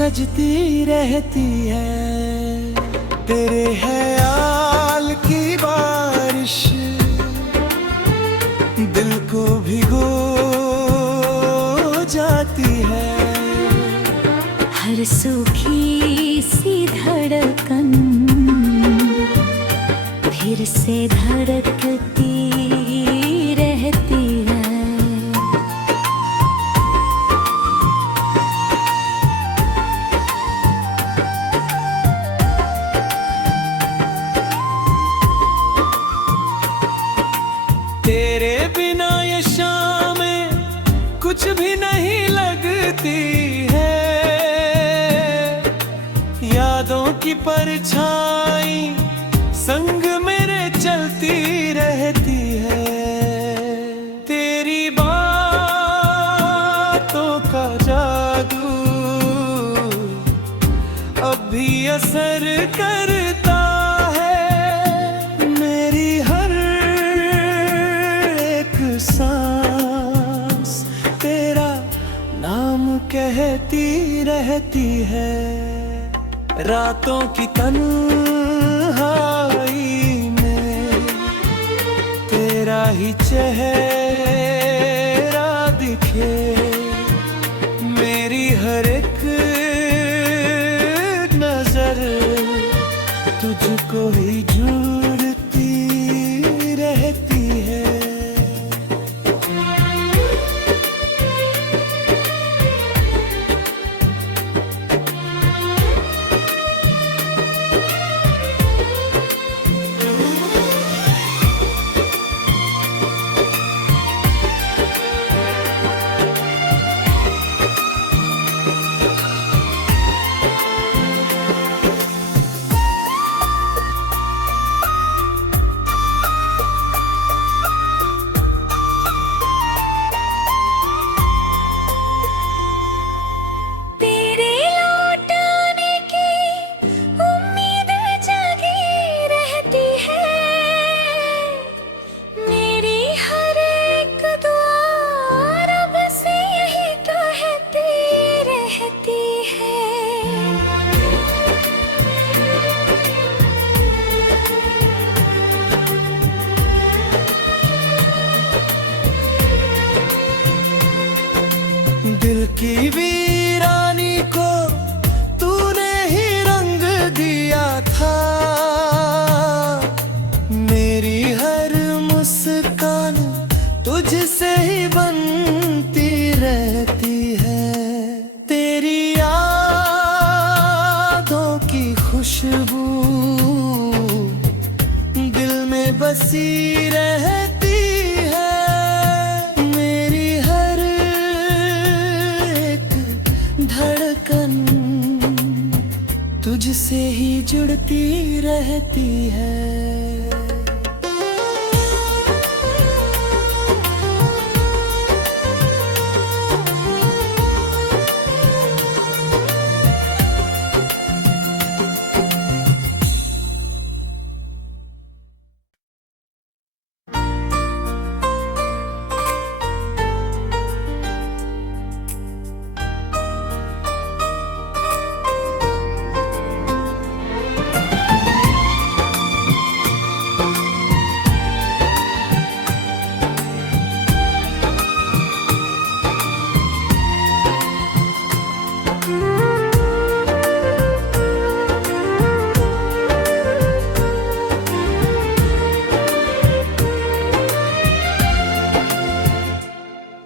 सजती रहती है। तेरे ख्याल की बारिश दिल को भिगो जाती है। हर सूखी सी धड़कन फिर से धड़कती रहती है। तेरे बिना ये शामें कुछ भी नहीं लगती है। यादों की परछाई संग मेरे चलती रहती है। तेरी बातों का जादू अब भी असर करता है। मेरी हर एक सांस तेरा नाम कहती रहती है। रातों की तन्हाई में तेरा ही चेहरा दिखे। मेरी हर एक नजर तुझको ही जुड़ती रहती है। दिल की वीरानी को तूने ही रंग दिया था। मेरी हर मुस्कान तुझसे ही बनती रहती है। तेरी यादों की खुशबू दिल में बसी रहती है। धड़कन तुझसे ही जुड़ती रहती है।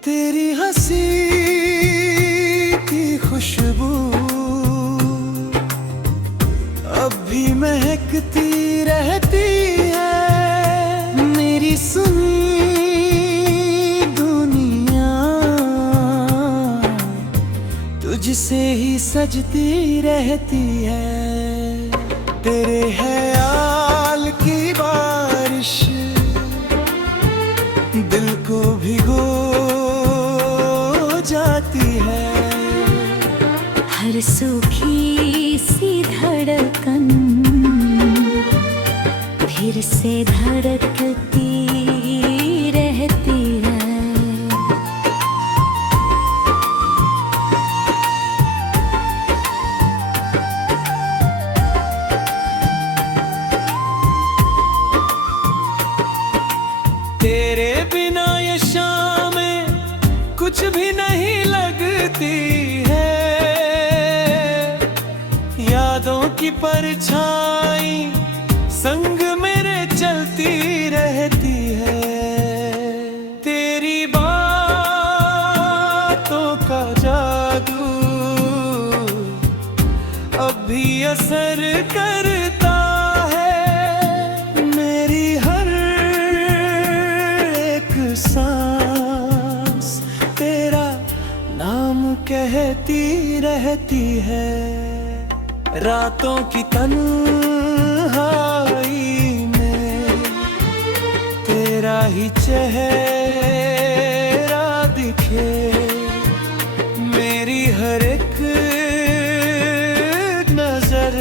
तेरी हंसी की खुशबू अब भी महकती रहती है। मेरी सुनी दुनिया तुझसे ही सजती रहती है। तेरे ख्याल की बारिश दिल को भिगो जाती है। हर सूखी सी धड़कन फिर से धड़कती रहती है। तेरे बिना ये शामें कुछ भी नहीं लगती है। यादों की परछाई संग मेरे चलती रहती है। तेरी बातों का जादू अब भी असर करता है। मेरी हर एक सांस तेरा नाम कहती रहती है। रातों की तन्हाई में तेरा ही चेहरा दिखे। मेरी हर एक नजर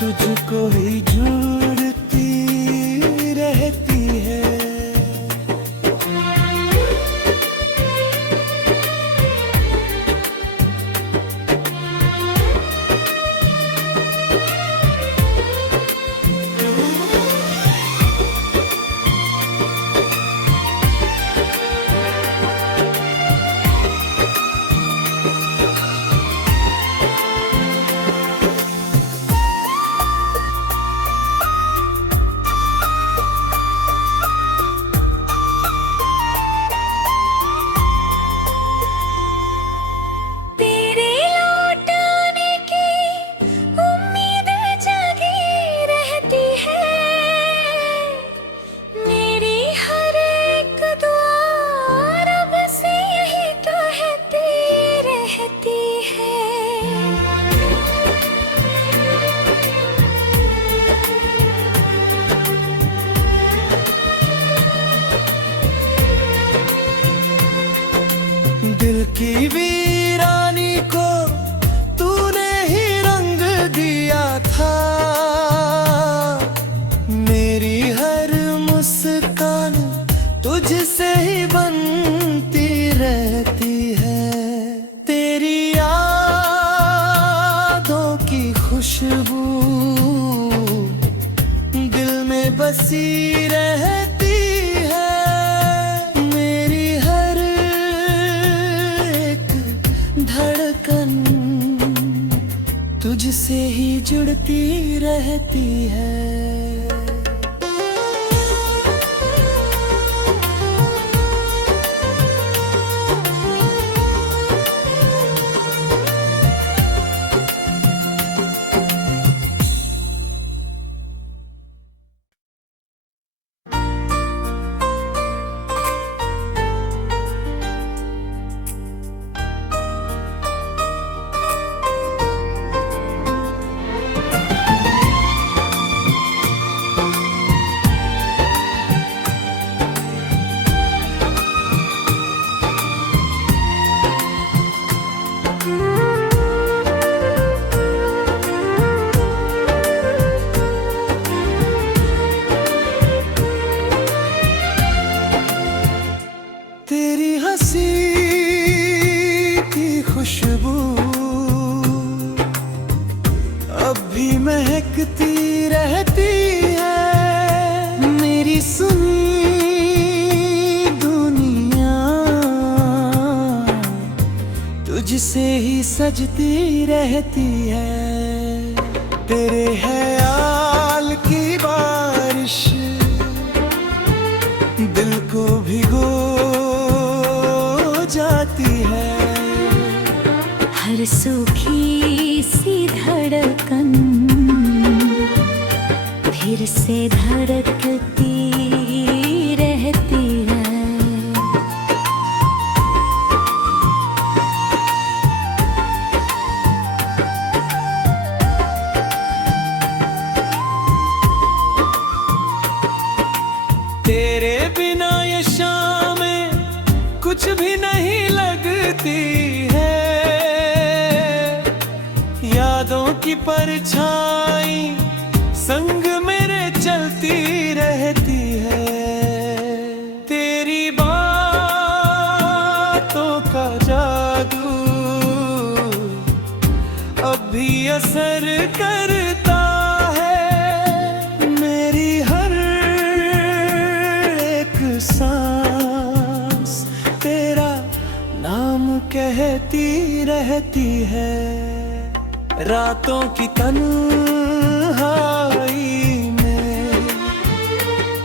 तुझको ही जुड़ती रहती है। दिल की वीरानी को तूने ही रंग दिया था। मेरी हर मुस्कान तुझसे ही बनती रहती है। तेरी यादों की खुशबू दिल में बसी रहती है। मेरी हर धड़कन तुझसे ही जुड़ती रहती है। तेरी हंसी की खुशबू अब भी महकती रहती है। मेरी सुनी दुनिया तुझसे ही सजती रहती है। तेरे ख्याल की बारिश दिल को भिगो जाती है। हर सूखी सी धड़कन फिर से धड़कती रहती है। तेरे बिना ये शामें कुछ भी नहीं लगती है। यादों की परछाई संग मेरे चलती रहती है। तेरी बातों का जादू अब भी असर करता है। मेरी हर रहती है। रातों की तन्हाई में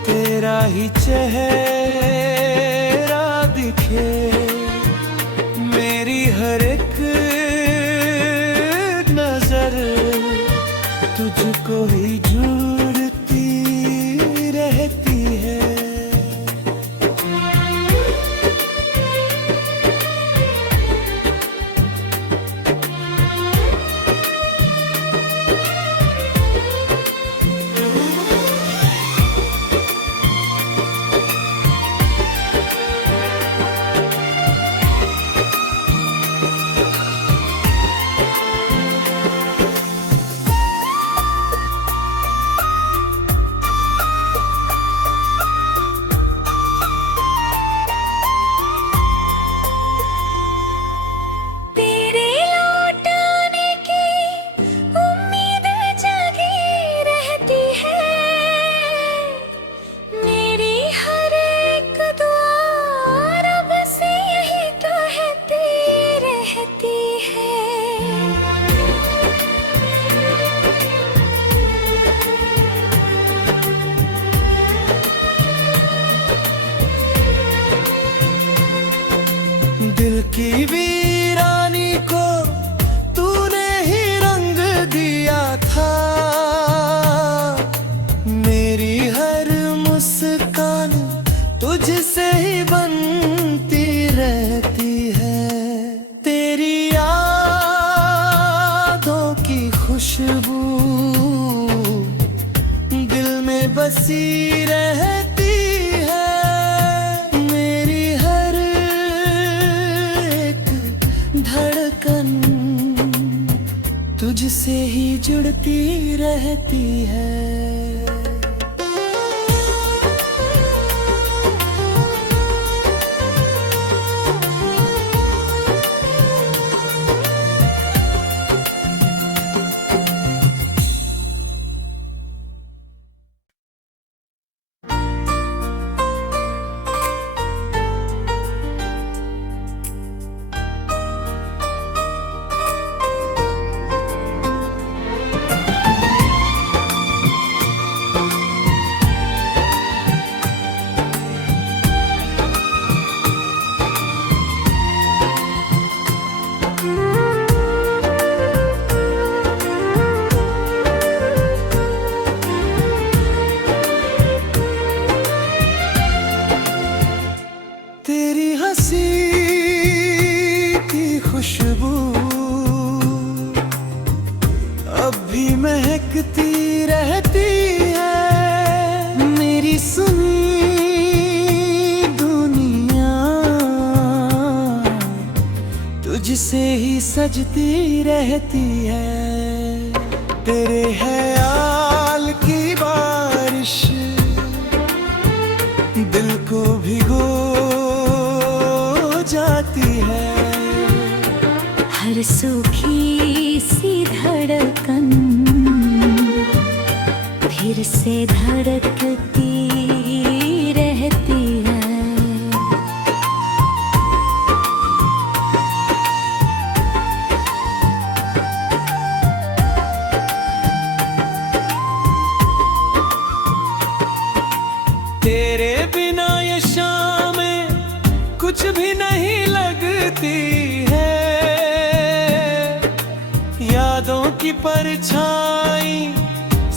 तेरा ही चेहरा दिखे। मेरी हर एक नजर तुझको ही जुड़ती रहती है। दिल की वीरानी को तूने ही रंग दिया था। मेरी हर मुस्कान तुझसे ही बनती रहती है। तेरी यादों की खुशबू दिल में बसी रहती है। मेरी हर धड़कन तुझसे ही जुड़ती रहती है। तेरी हंसी की खुशबू अब भी महकती रहती है। मेरी सुनी दुनिया तुझसे ही सजती रहती है। तेरे ख्याल की बारिश दिल को भिगो जाती है। हर सूखी सी धड़कन फिर से धड़कती रहती है। तेरे बिना ये शामें कुछ भी नहीं लगती है। यादों की परछाई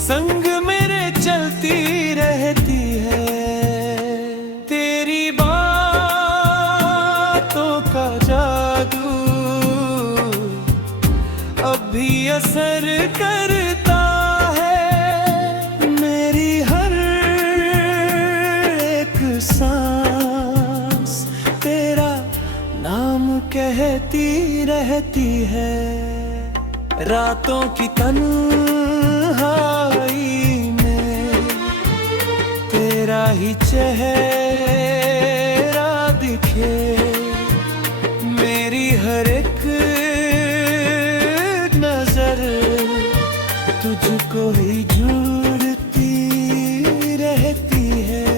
संग मेरे चलती रहती है। तेरी बातों का जादू अब भी असर करता है। मेरी हर एक सांस तेरा नाम कहती रहती है। रातों की तन्हाई में तेरा ही चेहरा दिखे। मेरी हर एक नजर तुझको ही जुड़ती रहती है।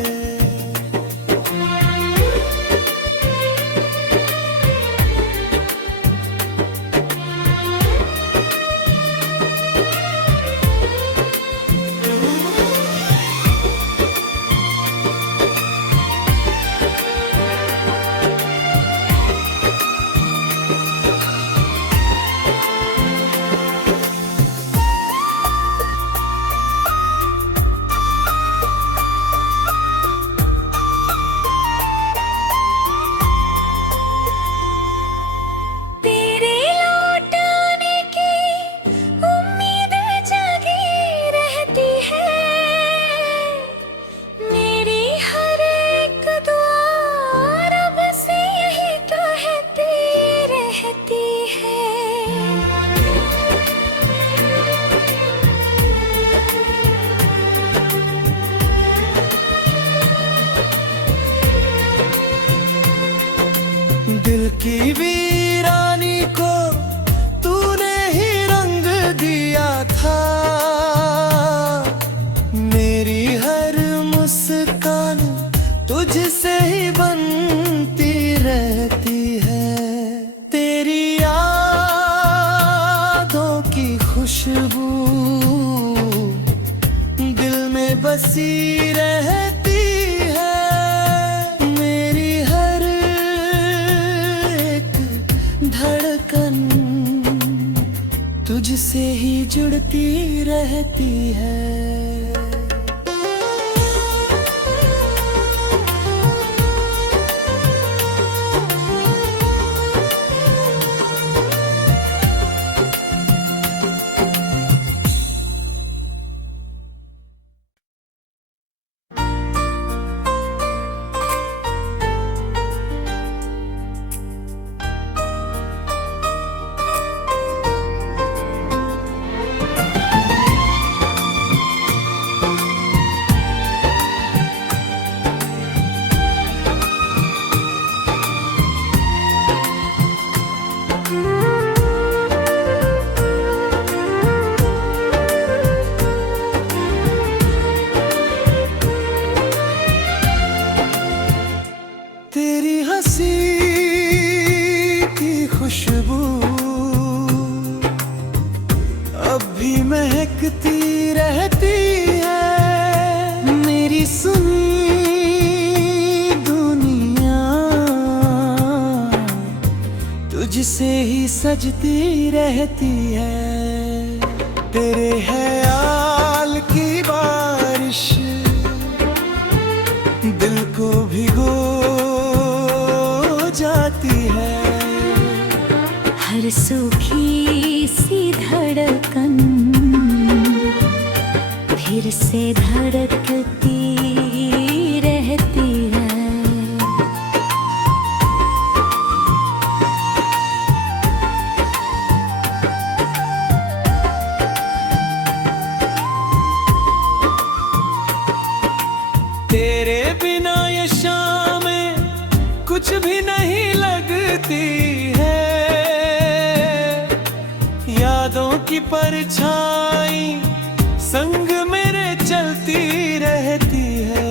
की वीरानी को तूने ही रंग दिया था। मेरी हर मुस्कान तुझसे ही बनती रहती है। तेरी यादों की खुशबू दिल में बसी रहती है। मेरी हर एक धड़कन तुझसे ही जुड़ती रहती है। तेरी हंसी की खुशबू अब भी महकती रहती है। मेरी सुनी दुनिया तुझसे ही सजती रहती है। तेरे ख्याल की बारिश दिल को भिगो जाती है। हर सूखी सी धड़कन फिर से धड़कती रहती है। तेरे बिना ये शामें कुछ भी नहीं लगती है। यादों की परछाई संग मेरे चलती रहती है।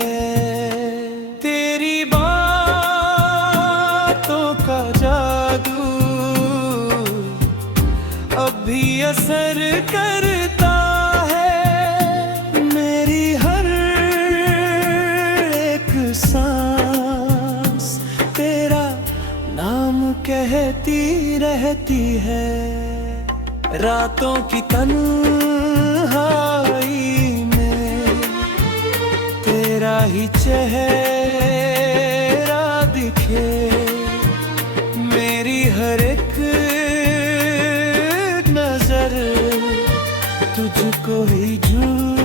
तेरी बातों का जादू अब भी असर करता है। मेरी हर एक सांस तेरा नाम कहती रहती है। रातों की तन्हाई में तेरा ही चेहरा दिखे। मेरी हर एक नजर तुझको ही झूठ